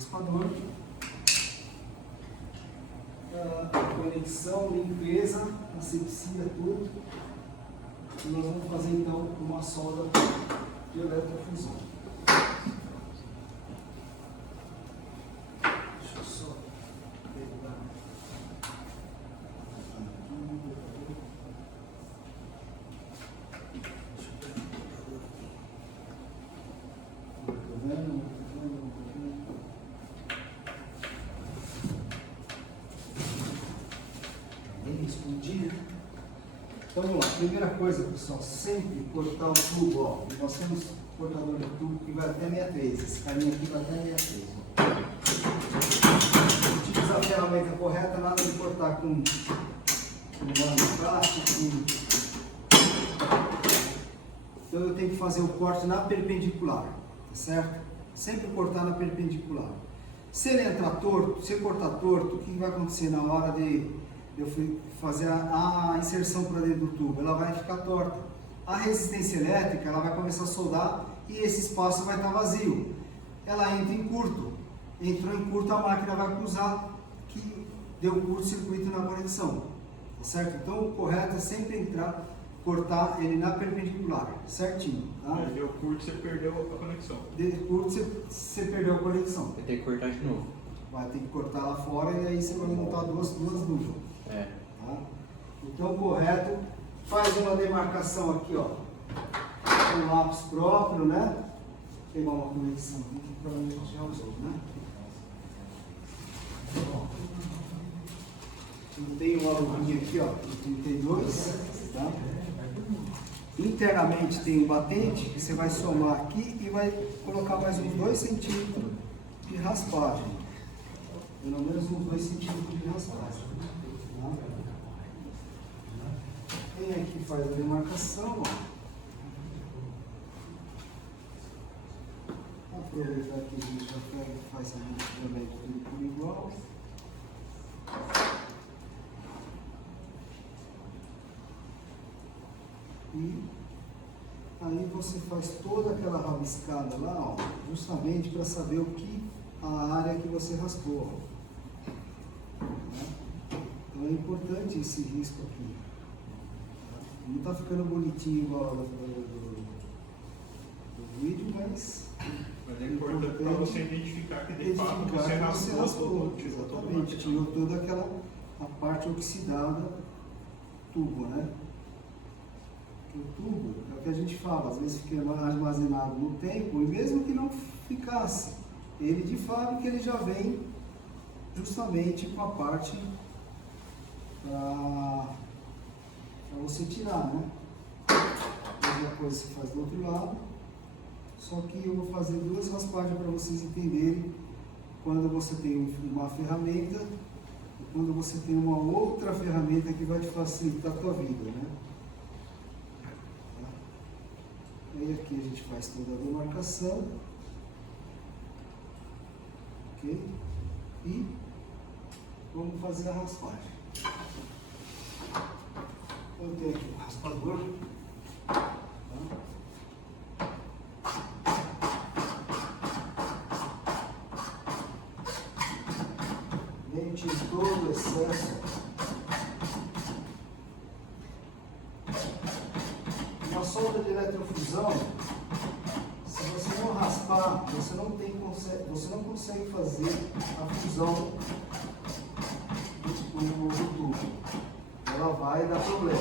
raspador. Conexão, limpeza, asepsia, tudo. E nós vamos fazer então uma solda de eletrofusão. Deixa eu só pegar. Então vamos lá, primeira coisa, pessoal, sempre cortar o tubo, ó. Nós temos cortador de tubo que vai até 63, esse caminho aqui vai até 63. Utiliza a ferramenta correta, nada de cortar com bola de plástico. Então eu tenho que fazer o corte na perpendicular, tá certo? Sempre cortar na perpendicular. Se ele entrar torto, se ele cortar torto, o que vai acontecer na hora de eu fazer a inserção para dentro do tubo? Ela vai ficar torta. A resistência elétrica, ela vai começar a soldar e esse espaço vai estar vazio. Ela entra em curto. Entrou em curto, a máquina vai cruzar, que deu curto-circuito na conexão. Tá certo? Então o correto é sempre entrar, cortar ele na perpendicular, certinho. Tá? Deu curto, você perdeu a conexão. Deu curto, você perdeu a conexão. Vai ter que cortar de novo. Vai ter que cortar lá fora e aí você vai montar duas luvas. É. Tá? Então, correto, faz uma demarcação aqui, ó, com lápis próprio, né? Vou pegar uma conexão aqui que provavelmente a gente já usou, né? Tem uma luvinha aqui, ó, de 32, tá? Internamente tem um batente que você vai somar aqui e vai colocar mais uns 2 centímetros de raspagem. Pelo menos uns 2 centímetros de raspagem. Tá? Quem aqui faz a demarcação, ó. Aproveitar que a gente já faz a também tudo por igual. E aí você faz toda aquela rabiscada lá, ó, justamente para saber o que a área que você raspou. Ó. Então é importante esse risco aqui. Não está ficando bonitinho igual do vídeo, mas é importante para você identificar que de fato você raspou. Exatamente, tirou toda aquela a parte oxidada do tubo, né? O tubo é o que a gente fala, às vezes fica armazenado no tempo, e mesmo que não ficasse, ele de fábrica ele já vem justamente com a parte para você tirar, né? A mesma coisa você faz do outro lado, só que eu vou fazer 2 raspagens para vocês entenderem quando você tem uma ferramenta e quando você tem uma outra ferramenta que vai te facilitar a tua vida, né? Aí aqui a gente faz toda a demarcação, ok? E vamos fazer a raspagem. Eu tenho aqui o raspador. Tá? Vem tira todo o excesso. Uma solda de eletrofusão, se você não raspar, você não consegue fazer a fusão do tubo. Ela vai dar problema.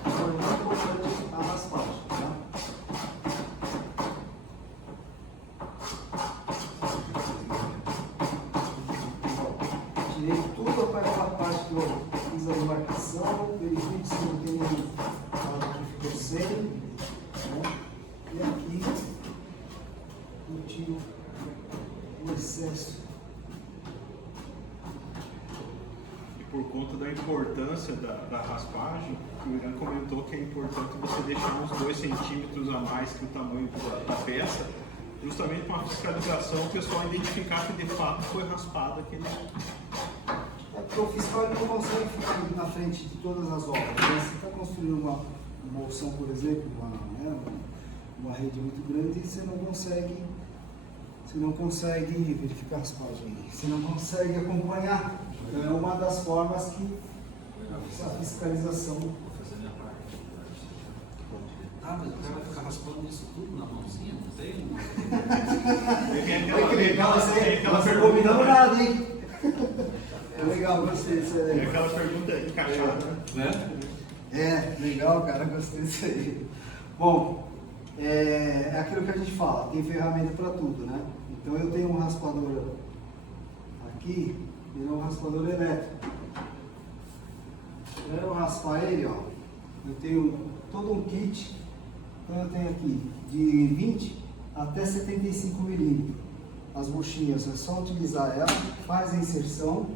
Então é muito importante a raspagem. Tá? Tirei tudo para aquela parte que eu fiz a demarcação, verifique se não tem nada que ficou sem. Né? E aqui eu tiro o excesso. Por conta da importância da raspagem, o Irã comentou que é importante você deixar uns 2 centímetros a mais que o tamanho da peça, justamente com a fiscalização, o pessoal identificar que de fato foi raspada aquele. É porque o fiscal ele não consegue ficar na frente de todas as obras. Né? Você está construindo uma bolsão, por exemplo, uma rede muito grande, e você não consegue você não consegue verificar a raspagem, você não consegue acompanhar. Então é uma das formas que a fiscalização. Ah, mas o cara vai ficar raspando isso tudo na mãozinha? Não tem? Olha que legal, você não foi combinando nada, hein? É legal, gostei disso aí. É aquela pergunta encaixada, né? É, legal, cara, gostei disso aí. Bom, é aquilo que a gente fala, tem ferramenta para tudo, né? Então eu tenho um raspador aqui, ele é um raspador elétrico. Para eu raspar ele, ó, eu tenho todo um kit. Então eu tenho aqui de 20 até 75 milímetros. As buchinhas, é só utilizar ela, faz a inserção,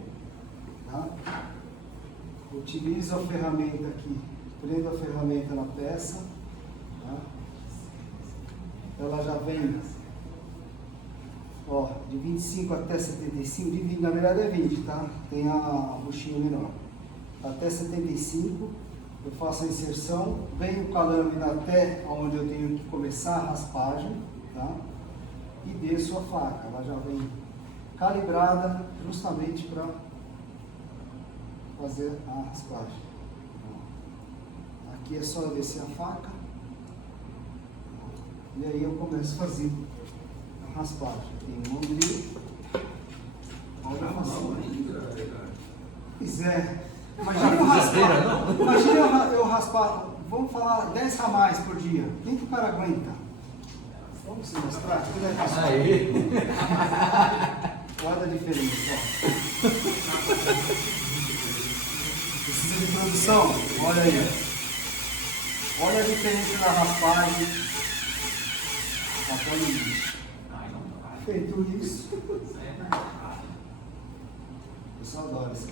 tá? Utilizo a ferramenta aqui, prendo a ferramenta na peça, tá? Ela já vem, ó, de 25 até 75, de 20, na verdade é 20, tá? Tem a buchinha menor. Até 75, eu faço a inserção, venho com a lâmina até onde eu tenho que começar a raspagem, tá? E desço a faca, ela já vem calibrada justamente para fazer a raspagem. Aqui é só eu descer a faca e aí eu começo a fazer a raspagem. Tem um ombrinho, olha a façanha. Pois é. Imagina eu raspar, imagina eu raspar, vamos falar 10 ramais por dia. Quem que o cara aguenta? Vamos se mostrar? Aí. Olha a diferença. Ó. Precisa de produção? Olha aí. Olha a diferença da raspagem. Papel no lixo. Feito isso. O pessoal adora isso.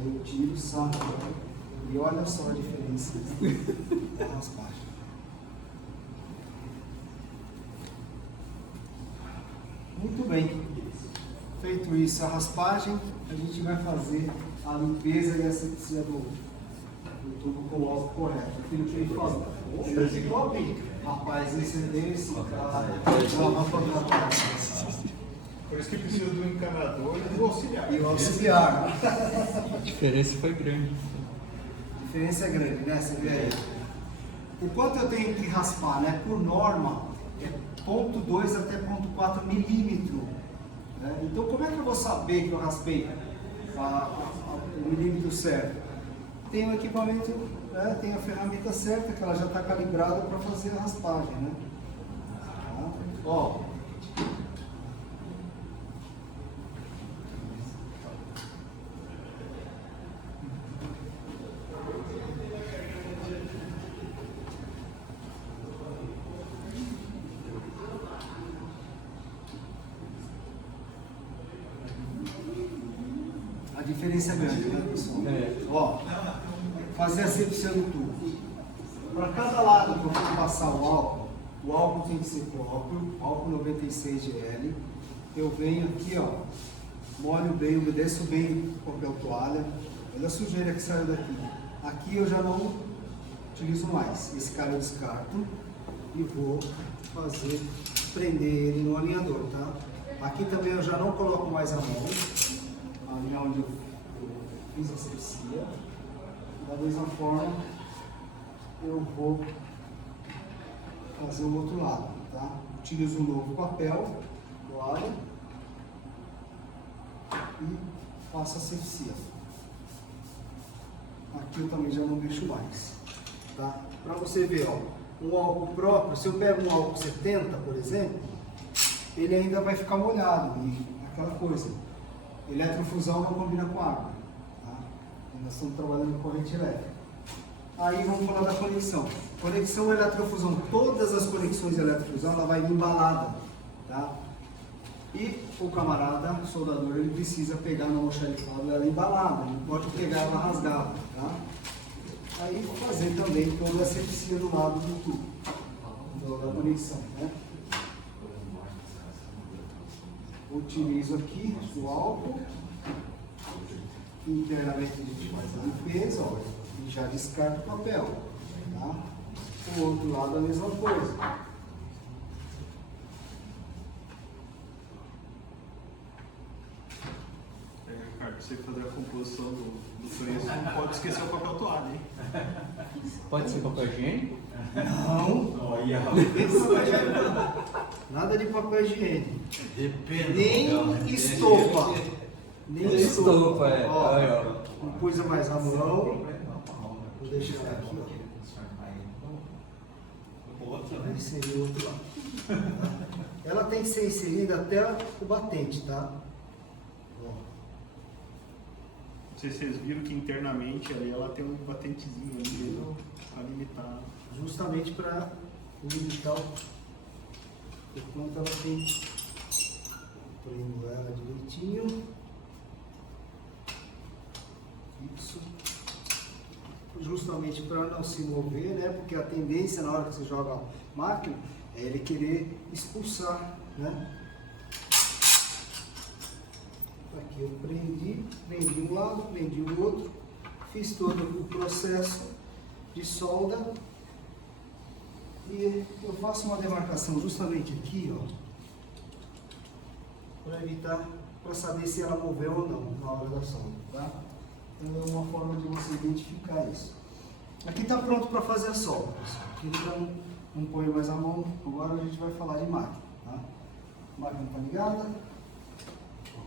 Aí eu tiro o saco e olha só a diferença da raspagem. Muito bem. Feito isso, a raspagem, a gente vai fazer a limpeza e a asepsia do tubo com o álcool correto. Aquilo que ele falou. Top, rapaz, incender esse cara. Por isso que precisa do encanador e do auxiliar. E o auxiliar. A diferença foi grande. A diferença é grande, né? Você vê aí. O quanto eu tenho que raspar, né? Por norma, é 0,2 até 0,4 milímetro. Né? Então, como é que eu vou saber que eu raspei o milímetro certo? Tem o equipamento, né? Tem a ferramenta certa, que ela já está calibrada para fazer a raspagem, né? Tá? Ó. A diferença é grande, né, pessoal? Ó, fazer a asepsia do tubo. Para cada lado que eu for passar o álcool tem que ser próprio, álcool 96 GL. Eu venho aqui, ó, molho bem, umedeço bem o papel toalha. Olha a sujeira que saiu daqui. Aqui eu já não utilizo mais. Esse cara eu descarto e vou prender ele no alinhador, tá? Aqui também eu já não coloco mais a mão. Ali onde eu fiz a asepsia. Da mesma forma, eu vou fazer o outro lado, tá? Utilizo um novo papel, toalha, e faço a asepsia. Aqui eu também já não mexo mais, tá? Para você ver, ó, um álcool próprio, se eu pego um álcool 70, por exemplo, ele ainda vai ficar molhado, e aquela coisa. Eletrofusão não combina com água, tá? Nós estamos trabalhando com corrente elétrica. Aí vamos falar da conexão. Conexão eletrofusão, todas as conexões de eletrofusão, ela vai vir embalada, tá? E o camarada, o soldador, ele precisa pegar no almoxarifado ela embalada, não pode pegar ela rasgada, tá? Aí vou fazer também toda a asepsia do lado do tubo, da conexão, né? Utilizo aqui o álcool, internamente a gente faz a limpeza, ó, e já descarta o papel, tá? O outro lado a mesma coisa. hora que você fazer a composição do preço, não pode esquecer o papel toalha, hein? Pode ser papel higiênico? Não. Olha. Nada de papel higiênico. Depende. Nem estopa. Nem Estopa, é. Ó, Olha, uma coisa mais à mão. Vou deixar aqui, ó. Vai inserir o outro lado. Ela tem que ser inserida até o batente, tá? Ó. Não sei se vocês viram que internamente ali ela tem um batentezinho ali para limitar. Justamente para limitar o quanto ela tem. Prendo ela direitinho. Isso. Justamente para não se mover, né? Porque a tendência na hora que você joga a máquina é ele querer expulsar, né? Aqui eu prendi um lado, prendi o outro, fiz todo o processo de solda e eu faço uma demarcação justamente aqui, ó, para evitar, para saber se ela moveu ou não na hora da solda, tá? Então é uma forma de você identificar isso. Aqui está pronto para fazer a solda, pessoal. Aqui então não põe mais a mão, agora a gente vai falar de máquina, tá? A máquina está ligada,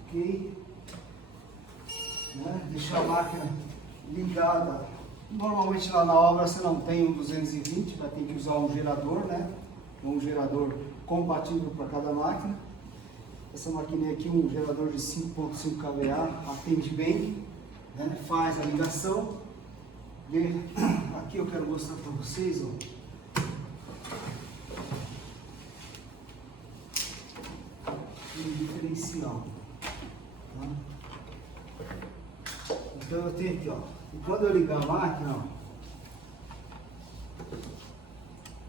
ok. Né? Deixar a máquina ligada. Normalmente lá na obra você não tem um 220, vai ter que usar um gerador, né? Um gerador compatível para cada máquina. Essa maquininha aqui, um gerador de 5.5 kVA, atende bem, né? Faz a ligação. Aqui eu quero mostrar para vocês, ó. Um diferencial. Tá? Então eu tenho aqui, ó. E quando eu ligar a máquina, ó,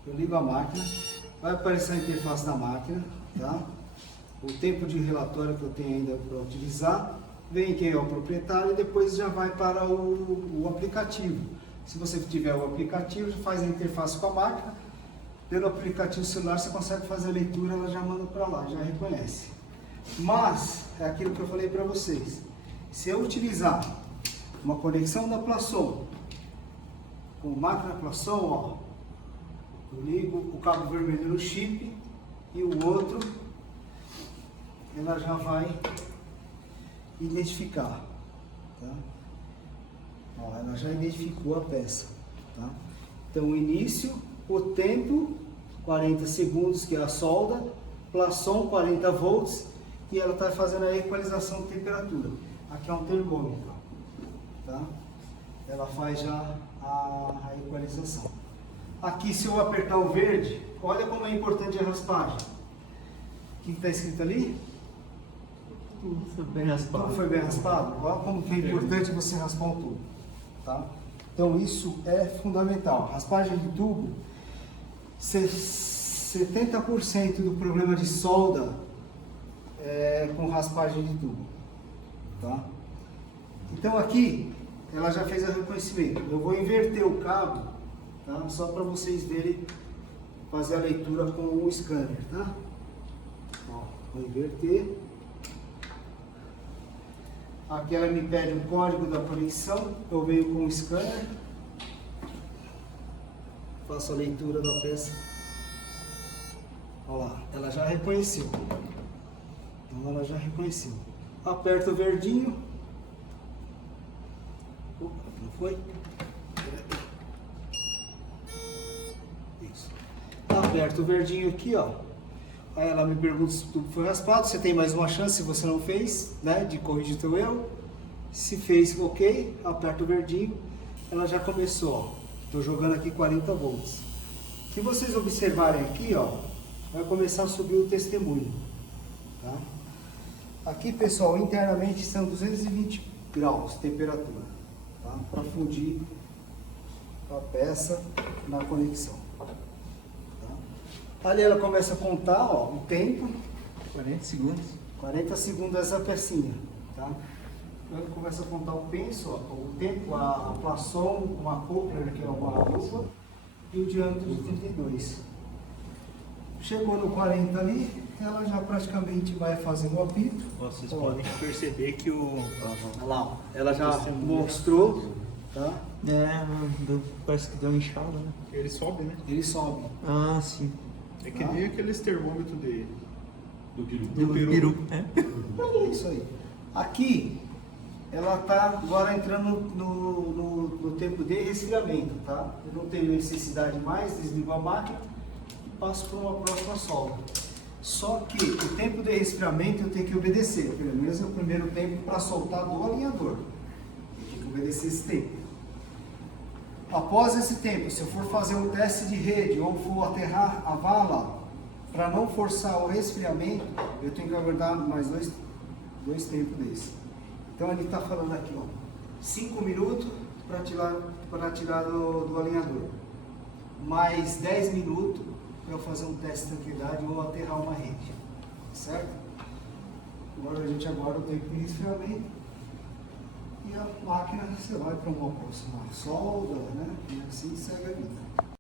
eu ligo a máquina, vai aparecer a interface da máquina, tá? O tempo de relatório que eu tenho ainda para utilizar, vem quem é o proprietário e depois já vai para o aplicativo. Se você tiver o aplicativo, faz a interface com a máquina, pelo aplicativo celular você consegue fazer a leitura, ela já manda para lá, já reconhece. Mas, é aquilo que eu falei para vocês, se eu utilizar uma conexão da Plasson, com máquina Plasson, ó, eu ligo o cabo vermelho no chip e o outro, ela já vai identificar, tá? Ó, ela já identificou a peça, tá? Então o início, o tempo, 40 segundos que é a solda, Plasson 40 volts e ela está fazendo a equalização de temperatura. Aqui é um termômetro, tá? Ela faz já a equalização. Aqui se eu apertar o verde, olha como é importante a raspagem. O que está escrito ali? tudo foi bem raspado. Tudo foi bem raspado? Olha como que é importante você raspar um tubo, tá? Então isso é fundamental. Raspagem de tubo, 70% do problema de solda é com raspagem de tubo, tá? Então aqui ela já fez o reconhecimento. Eu vou inverter o cabo, tá? Só para vocês verem, fazer a leitura com o scanner, tá? Ó, vou inverter. Aqui ela me pede o código da conexão, eu venho com o scanner, faço a leitura da peça. Olha lá, ela já reconheceu. Então ela já reconheceu. Aperta o verdinho. Opa, não foi? Isso. Aperta o verdinho aqui, ó. Aí ela me pergunta se o tubo foi raspado, você tem mais uma chance se você não fez, né, de corrigir o teu erro. Se fez, ok, aperta o verdinho, ela já começou, ó. Estou jogando aqui 40 volts. Se vocês observarem aqui, ó, vai começar a subir o testemunho, tá? Aqui, pessoal, internamente são 220 graus de temperatura, tá? Para fundir a peça na conexão. Ali ela começa a contar, ó, o tempo. 40 segundos. 40 segundos essa pecinha, tá? Ela começa a contar o penso, ó, o tempo, a Plasson, uma Coupler, que é uma lupa, e o diâmetro de 32. Chegou no 40 ali, ela já praticamente vai fazendo o apito. Vocês podem perceber que o. Olha lá, ó, ela já mostrou, tá? Parece que deu uma inchada, né? Ele sobe, né? Ele sobe. Ah, sim. É que nem aqueles termômetros de. Do peru. Do peru. É isso aí. Aqui, ela está agora entrando no tempo de resfriamento, tá? Eu não tenho necessidade mais, desligo a máquina e passo para uma próxima solda. Só que o tempo de resfriamento eu tenho que obedecer, pelo menos é o primeiro tempo para soltar do alinhador. Eu tenho que obedecer esse tempo. Após esse tempo, se eu for fazer um teste de rede ou for aterrar a vala, para não forçar o resfriamento, eu tenho que aguardar mais dois tempos desse. Então ele está falando aqui, ó, 5 minutos para tirar do alinhador, mais 10 minutos para eu fazer um teste de tranquilidade ou aterrar uma rede, certo? Agora a gente aguarda o tempo de resfriamento e a máquina você vai para uma próxima solda, né? E assim segue a vida.